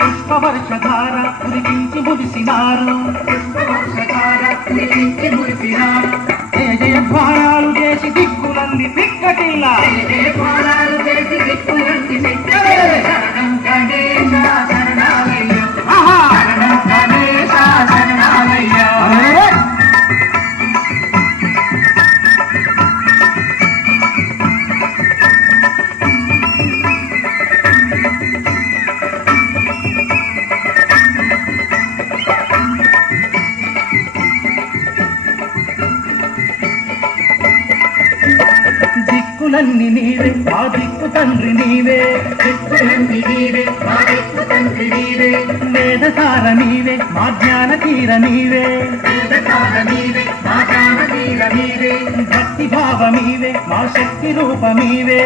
పుష్పవర్షధార ఉరికించి మురిసినారు జయ జయధ్వానాలు చేసి దిక్కులన్నీ పిక్కటిల్లా దిక్కులన్నీ నీవే మా దిక్కు తండ్రి నీవే వేదసార నీవే మా జ్ఞాన తీర నీవే భక్తి భావమీవే మా శక్తి రూపమీవే